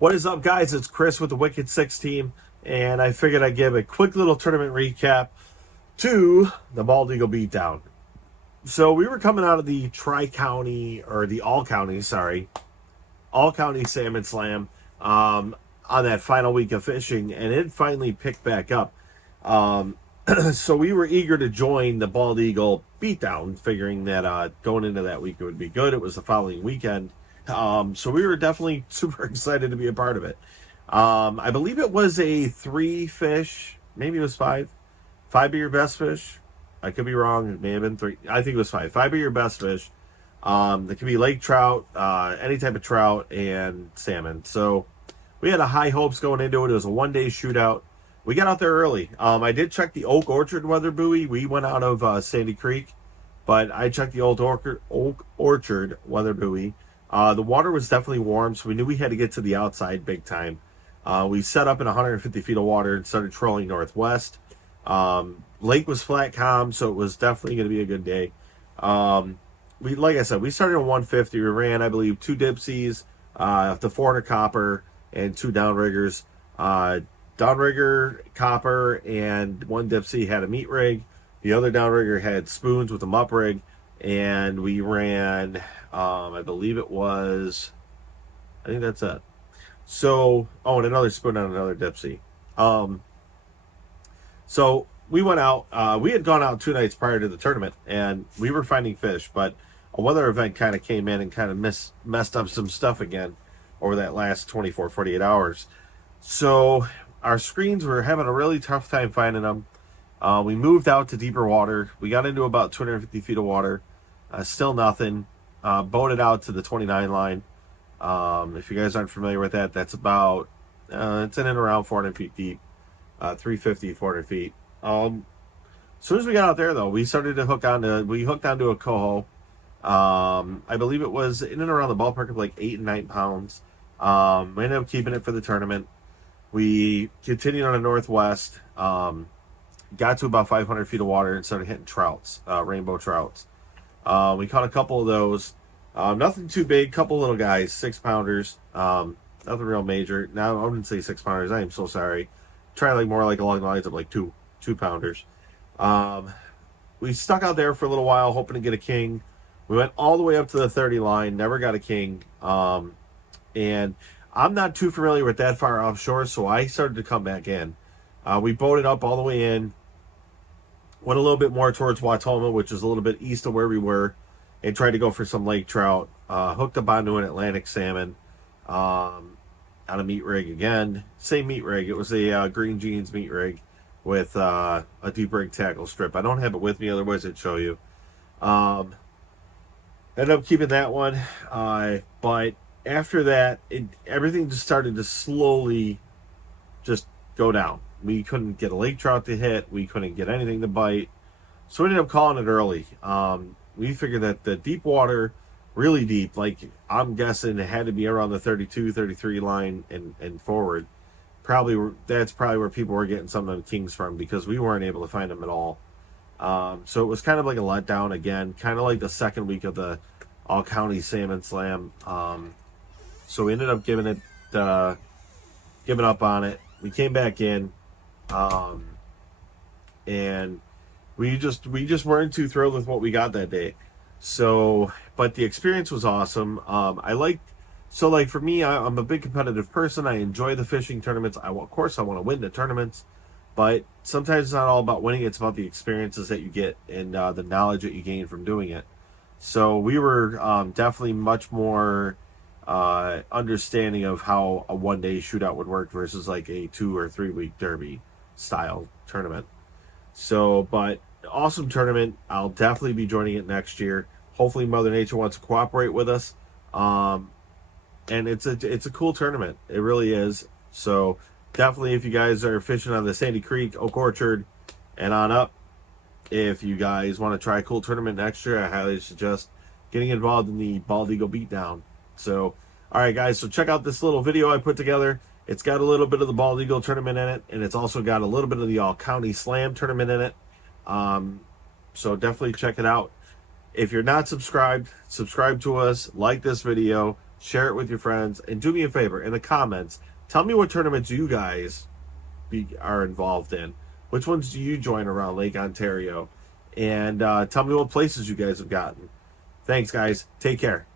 What is up, guys? It's Chris with the Wicked Six team, and I figured I'd give a quick little tournament recap to the Bald Eagle Beatdown. So we were coming out of the Tri-County, or the All-County Salmon Slam on that final week of fishing, and it finally picked back up. So we were eager to join the Bald Eagle Beatdown, figuring that going into that week it would be good. It was the following weekend. So we were definitely super excited to be a part of it. I believe it was a 3 fish, maybe it was 5. 5 be your best fish. I could be wrong. It may have been 3. I think it was 5. 5 be your best fish. It could be lake trout, any type of trout, and salmon. So we had high hopes going into it. It was a 1-day shootout. We got out there early. I did check the Oak Orchard weather buoy. We went out of Sandy Creek, but I checked the Oak Orchard weather buoy. The water was definitely warm, so we knew we had to get to the outside big time. We set up in 150 feet of water and started trolling northwest. Lake was flat calm, so it was definitely going to be a good day. Like I said, we started at 150. We ran, I believe, 2 dipsies, the 400 copper, and 2 downriggers. Downrigger copper and 1 dipsy had a meat rig. The other downrigger had spoons with a mup rig, and we ran, I believe it was, I think that's it. So, and another spoon on another dipsy. So we went out. We had gone out 2 nights prior to the tournament, and we were finding fish, but a weather event kind of came in and kind of messed up some stuff again over that last 24, 48 hours. So our screens were having a really tough time finding them. We moved out to deeper water. We got into about 250 feet of water. Still nothing. Boated out to the 29 line. If you guys aren't familiar with that, that's about, it's in and around 400 feet deep. 350, 400 feet. As soon as we got out there, though, we started to hooked onto a coho. I believe it was in and around the ballpark of like 8 and 9 pounds. We ended up keeping it for the tournament. We continued on the northwest, got to about 500 feet of water and started hitting trouts, rainbow trouts. We caught a couple of those. Nothing too big, couple little guys, 6-pounders. Nothing real major. Now, I wouldn't say 6-pounders. I am so sorry. Try more like along the lines of like 2-pounders. We stuck out there for a little while, hoping to get a king. We went all the way up to the 30 line, never got a king. And I'm not too familiar with that far offshore, so I started to come back in. We boated up all the way in, went a little bit more towards Watoma, which is a little bit east of where we were, and tried to go for some lake trout. Hooked up onto an Atlantic salmon on a meat rig again. Same meat rig. It was a Green Jeans meat rig with a deep rig tackle strip. I don't have it with me, otherwise I'd show you. Ended up keeping that one, but after that, everything just started to slowly just go down. We couldn't get a lake trout to hit. We couldn't get anything to bite. So we ended up calling it early. We figured that the deep water, really deep, like I'm guessing it had to be around the 32, 33 line and forward. That's probably where people were getting some of the kings from, because we weren't able to find them at all. So it was kind of like a letdown again, kind of like the second week of the All-County Salmon Slam. So we ended up giving up on it. We came back in, and we just weren't too thrilled with what we got that day. So, but the experience was awesome. For me, I'm a big competitive person. I enjoy the fishing tournaments. Of course, I want to win the tournaments, but sometimes it's not all about winning. It's about the experiences that you get and the knowledge that you gain from doing it. So we were definitely much more understanding of how a 1-day shootout would work versus like a 2 or 3 week derby style tournament. So, but awesome tournament. I'll definitely be joining it next year. Hopefully Mother Nature wants to cooperate with us. And it's a cool tournament. It really is. So definitely, if you guys are fishing on the Sandy Creek, Oak Orchard, and on up, if you guys want to try a cool tournament next year, I highly suggest getting involved in the Bald Eagle Beatdown. So, all right, guys, so check out this little video I put together. It's got a little bit of the Bald Eagle tournament in it, and it's also got a little bit of the All-County Slam tournament in it. So definitely check it out. If you're not subscribed, subscribe to us, like this video, share it with your friends, and do me a favor in the comments. Tell me what tournaments you guys are involved in. Which ones do you join around Lake Ontario? And tell me what places you guys have gotten. Thanks, guys. Take care.